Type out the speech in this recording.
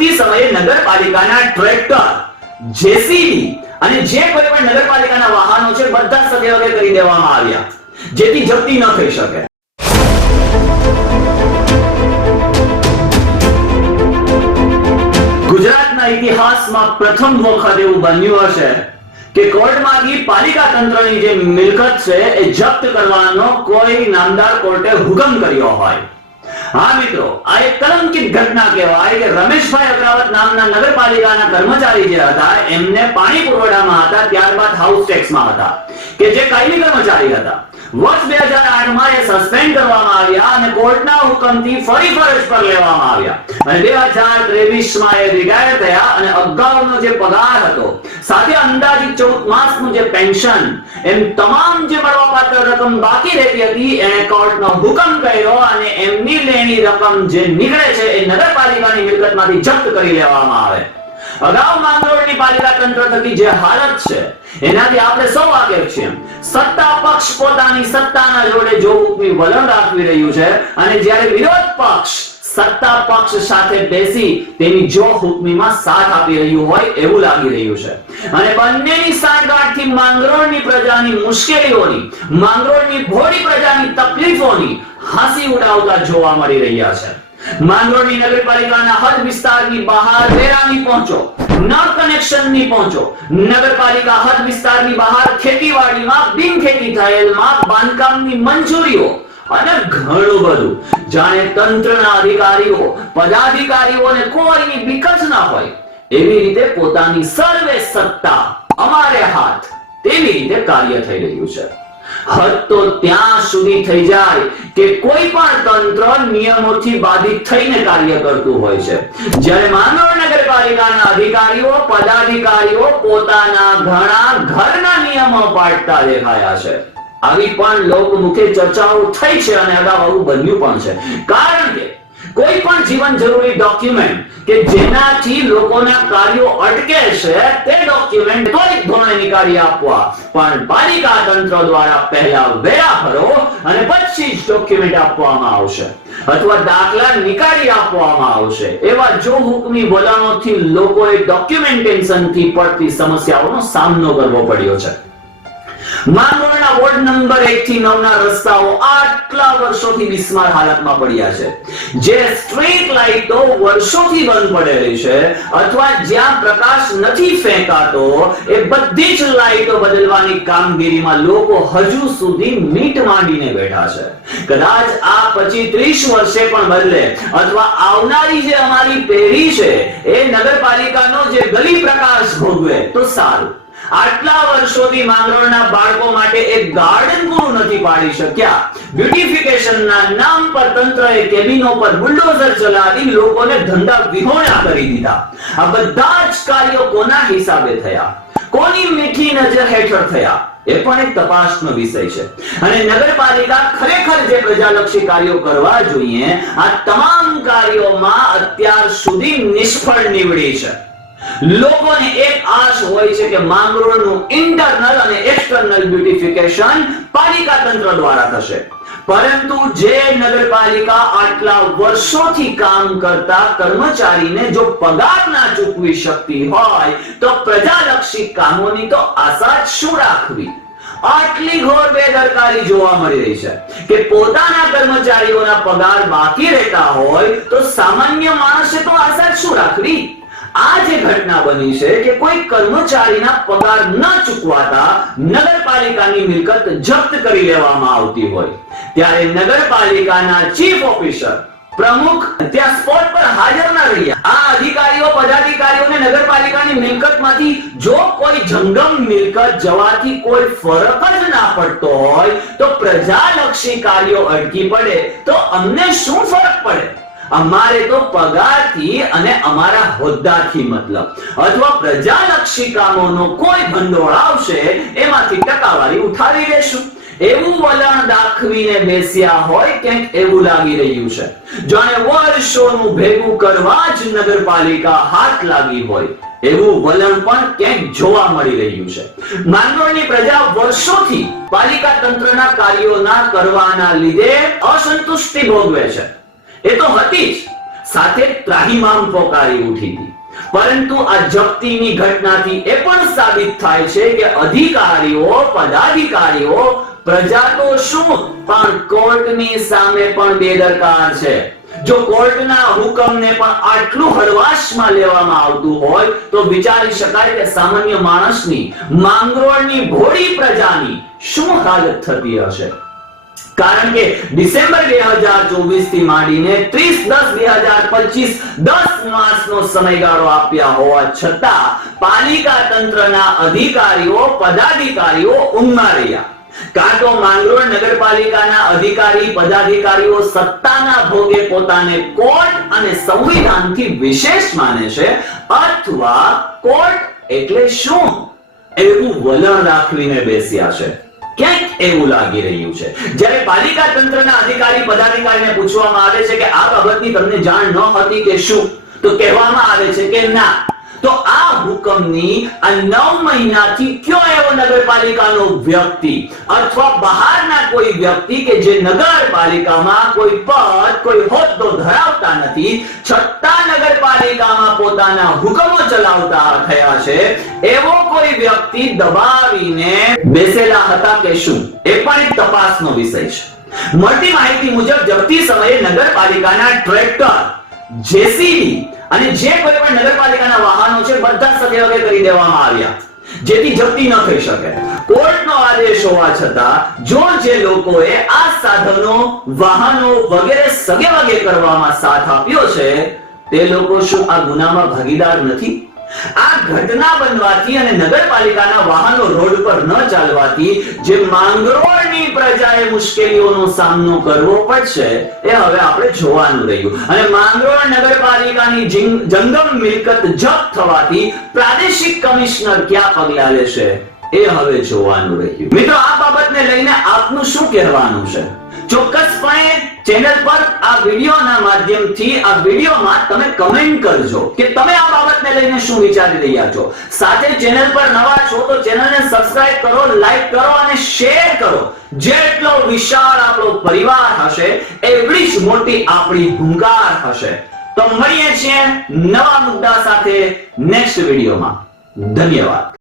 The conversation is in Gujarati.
આપત્તિ સમયે નગરપાલિકાના ટ્રેક્ટર, જેસીબી અને જે કોઈ પણ નગરપાલિકાના વાહનો છે, બધા સદેવગે કરી દેવામાં આવ્યા. જેથી જપ્તી ન થઈ શકે. ગુજરાતના ઇતિહાસમાં પ્રથમ વખત એવું બન્યું હશે કે કોર્ટમાંથી પાલિકા તંત્રની જે મિલકત છે, એ જપ્ત કરવાનો કોઈ નામદાર કોર્ટે હુકમ કર્યો હોય. હા મિત્રો, આ એક કલંકિત ઘટના કહેવાય કે રમેશભાઈ અગ્રાવત નામના નગરપાલિકાના કર્મચારી જે હતા, એમને પાણી પુરવઠામાં હતા, ત્યારબાદ હાઉસ ટેક્સમાં હતા, કે જે કાયમી કર્મચારી હતા. વર્ષ બે હજાર આઠમાં એ સસ્પેન્ડ કરવામાં આવ્યા અને કોર્ટના હુકમથી ફરી ફરજ પર લેવામાં આવ્યા. અને બે હજાર ત્રેવીસમાં એ રિટાયર થયા અને અગાઉનો જે પગાર હતો, સાથે અંદાજિત ચૌદ માસનું જે પેન્શન એમ તમામ જે મળવાપાત્ર રકમ બાકી રહેતી હતી, એને કોર્ટનો હુકમ કર્યો અને એમની લેણી રકમ જે નીકળે છે એ નગરપાલિકાની મિલકતમાંથી જપ્ત કરી લેવામાં આવે. અગાઉ માંગરોળની પાલિકા તંત્ર થકી જે હાલત છે એનાથી આપણે સૌ આગળ છીએ. સત્તા પક્ષ પોતાની સત્તાના જોડે જો વલણ રાખવી રહ્યું છે અને જ્યારે વિરોધ પક્ષ સત્તા પક્ષ સાથે બેસી તેની જો હુકમીમાં સાથ આપી રહ્યું હોય એવું લાગી રહ્યું છે. અને બંનેની સાંઠગાંઠથી માંગરોળની પ્રજાની મુશ્કેલીઓની, માંગરોળની ભોળી પ્રજાની તકલીફોની હાંસી ઉડાવતા જોવા મળી રહ્યા છે. માંગરોળની નગરપાલિકાના હદ વિસ્તારની બહાર વેરાની પહોંચો. નળ કનેક્શનની પહોંચો. નગરપાલિકા હદ વિસ્તારની બહાર ખેતીવાડીમાં બિન ખેતી થયેલમાં બાંધકામની મંજૂરીઓ અને ઘણું બધું. જાણે તંત્રના અધિકારીઓ, પદાધિકારીઓને કોઈની બીક ના હોય. એવી રીતે પોતાની સર્વે સત્તા અમારે હાથ. તેવી રીતે કાર્ય થઈ રહ્યું છે. હદ તો ત્યાં સુધી થઈ જાય. કે કોઈ પણ તંત્ર નિયમોથી બાધિત થઈને કાર્ય કરતું હોય છે. જ્યારે માનવ નગરપાલિકાના અધિકારીઓ, પદાધિકારીઓ પોતાના ઘણા ઘરના નિયમો પાડતા દેખાયા છે. આવી પણ લોકમુખે ચર્ચાઓ થઈ છે અને અગાઉ આવું બન્યું પણ છે. કારણ કે કોઈ પણ જીવન જરૂરી ડોક્યુમેન્ટ કે જેનાથી લોકોના કાર્યો અટકે છે, તે ડોક્યુમેન્ટ ત્વરિત ધોરણે નીકાળી આપવા. પણ પાલિકા તંત્ર દ્વારા પહેલા વેરા ભરો અને પછી જ ડોક્યુમેન્ટ આપવામાં આવશે. અથવા દાખલા નીકાળી આપવામાં આવશે. એવા જો હુકમી બોલાણોથી લોકોએ ડોક્યુમેન્ટેશનથી પડતી સમસ્યાઓનો સામનો કરવો પડ્યો છે. માંગરોળના વોર્ડ નંબર 1 થી 9 ના રસ્તાઓ આટલા વર્ષોથી બિસ્માર હાલતમાં પડ્યા છે. જે સ્ટ્રીટ લાઇટો વર્ષોથી બંધ પડેલી છે અથવા જ્યાં પ્રકાશ નથી ફેંકાતો, એ બધી જ લાઇટો બદલવાની કામગીરીમાં લોકો હજુ સુધી મીટ માંડીને બેઠા છે. કદાચ આ 25 30 વર્ષે પણ બદલે અથવા આવનારી જે અમારી પેઢી છે, એ નગરપાલિકાનો જે ગલી પ્રકાશ ભોગવે, તો સારું. આટલા વર્ષોથી માંગરોળના બાળકો માટે એક ગાર્ડન પૂરું નથી પાડી શક્યા. બ્યુટિફિકેશનના નામ પર તંત્રએ કેબિનો પર બુલડોઝર ચલાવી લોકોને ધંધા વિહોણા કરી દીધા. આ બધા જ કાર્યો કોના હિસાબે થયા? કોની મીઠી નજર હેઠળ થયા? એ પણ એક તપાસનો વિષય છે. અને નગરપાલિકા ખરેખર જે પ્રજાલક્ષી કાર્યો કરવા જોઈએ, આ તમામ કાર્યોમાં અત્યાર સુધી નિષ્ફળ નીવડી છે. લોકોને એક આશ હોય છે કે માંગરોળનું ઇન્ટરનલ અને એક્સટર્નલ બ્યુટિફિકેશન પાલિકા તંત્ર દ્વારા થશે. પરંતુ જે નગરપાલિકા આટલા વર્ષોથી કામ કરતા કર્મચારીને જો પગાર ના ચૂકવી શકતી હોય, તો પ્રજાલક્ષી કામોની તો આશા શું રાખવી? આટલી ઘોર બેદરકારી જોવા મળી રહી છે કે પોતાના કર્મચારીઓના પગાર બાકી રહેતા હોય, તો સામાન્ય માણસે તો આશા શું રાખવી? આ જે ઘટના બની છે કે કોઈ કર્મચારીના પગાર ન ચૂકવાતા નગરપાલિકાની મિલકત જપ્ત કરી લેવામાં આવતી હોય. ત્યારે નગરપાલિકાના ચીફ ઓફિસર, પ્રમુખ ત્યાં સ્પોટ પર હાજર ના રહ્યા. આ અધિકારીઓ, પદાધિકારીઓને નગરપાલિકાની મિલકતમાંથી જો કોઈ જંગમ મિલકત જવાથી કોઈ ફરક જ ના પડતો હોય, તો પ્રજાલક્ષી કાર્યો અટકી પડે, તો અમને શું ફરક પડે? અમારે તો પગારથી અને અમારા હોદ્દાથી મતલબ. અથવા પ્રજાલક્ષી કામોનો કોઈ ભંડોળ આવશે, એમાંથી ટકાવારી ઉઠાવી લેશું. એવું વલણ દાખવીને બેસ્યા હોય કે એવું લાગી રહ્યું છે. જાણે વર્ષોનું ભેગું કરવા જ નગરપાલિકા હાથ લાગી હોય. એવું વલણ પણ ક્યાંક જોવા મળી રહ્યું છે. માંગરોળની પ્રજા વર્ષોથી પાલિકા તંત્રના કાર્યોના કરવાના લીધે અસંતુષ્ટિ ભોગવે છે. એ તો હતી જ. સાથે ત્રાહિમામ પોકારી ઉઠી હતી. પરંતુ આ જપ્તીની ઘટનાથી એ પણ સાબિત થાય છે કે અધિકારીઓ, પદાધિકારીઓ પ્રજા તો શું? પણ કોર્ટની સામે પણ બેદરકાર છે. જો કોર્ટના હુકમને પણ આટલું હળવાશમાં લેવામાં આવતું હોય, તો વિચારી શકાય કે સામાન્ય માણસની માંગરોળની ભોળી પ્રજાની શું હાલત થતી હશે? કારણ કે ડિસેમ્બર બે હજાર ચોવીસથી માંડીને ત્રીસ દસ બે હજાર પચીસ દસ માસનો સમયગાળો આપ્યા હોવા છતાં પાલિકા તંત્રના અધિકારીઓ, પદાધિકારીઓ ઊંઘમાં રહ્યા. કાં તો માંગરોળ નગરપાલિકાના અધિકારી, પદાધિકારીઓ સત્તાના ભોગે પોતાને કોર્ટ અને સંવિધાનથી વિશેષ માને છે અથવા કોર્ટ એટલે શું? એવું વલણ રાખવીને બેસ્યા છે. ક્યાંક એવું લાગી રહ્યું છે? જ્યારે પાલિકા તંત્રના અધિકારી, પદાધિકારીને પૂછવામાં આવે છે કે આ બાબતની તમને જાણ ન હતી કે શું, તો કહેવામાં આવે છે કે ના. તો આ હુકમની આ નવ મહિનાથી કયો એવો નગરપાલિકાનો વ્યક્તિ અથવા બહારના કોઈ વ્યક્તિ કે જે નગરપાલિકામાં કોઈ પદ, કોઈ હોદ્દો ધરાવતા નથી, છતાં નગરપાલિકામાં પોતાના હુકમો ચલાવતા થયા છે, એવો કોઈ વ્યક્તિ દબાવીને બેસેલા હતા કે શું? એ પણ એક તપાસનો વિષય છે. મળતી માહિતી મુજબ, જપ્તી સમયે નગરપાલિકાના ટ્રેક્ટર, જેસીબી અને જે કોઈ પણ નગરપાલિકાના વાહનો છે, બધા સદેવગે કરી દેવામાં આવ્યા. જેથી જપ્તી ન થઈ શકે. કોર્ટનો આદેશ હોવા છતાં, જો જે લોકોએ આ સાધનો, વાહનો વગેરે સગે વગે કરવામાં સાથ આપ્યો છે, તે લોકો શું આ ગુનામાં ભાગીદાર નથી? આ ઘટના બનવાથી અને નગરપાલિકાના વાહનો રોડ પર ન ચાલવાથી જે માંગરોળની પ્રજાએ મુશ્કેલીઓનો સામનો કરવો પડશે, એ હવે આપણે જોવાનું રહ્યું. અને માંગરોળ નગરપાલિકાની જંગમ મિલકત જપ્ત થવાથી પ્રાદેશિક કમિશનર ક્યાં પગલા લેશે, એ હવે જોવાનું રહ્યું. મિત્રો, આ બાબતને લઈને આપનું શું કહેવાનું છે? ચોક્કસપણે ચેનલ પર આ વિડીયોના માધ્યમથી, આ વિડીયોમાં તમે કમેન્ટ કરજો કે તમે આ બાબતને લઈને શું વિચારી રહ્યા છો. સાથે ચેનલ પર નવા છો તો ચેનલને સબસ્ક્રાઇબ કરો લાઈક કરો અને શેર કરો. જેટલો વિશાળ આપણો પરિવાર હશે, એવડી જ મોટી આપણી હુંકાર હશે. તો મળીએ છીએ નવા મુદ્દા સાથે નેક્સ્ટ વિડીયોમાં. ધન્યવાદ.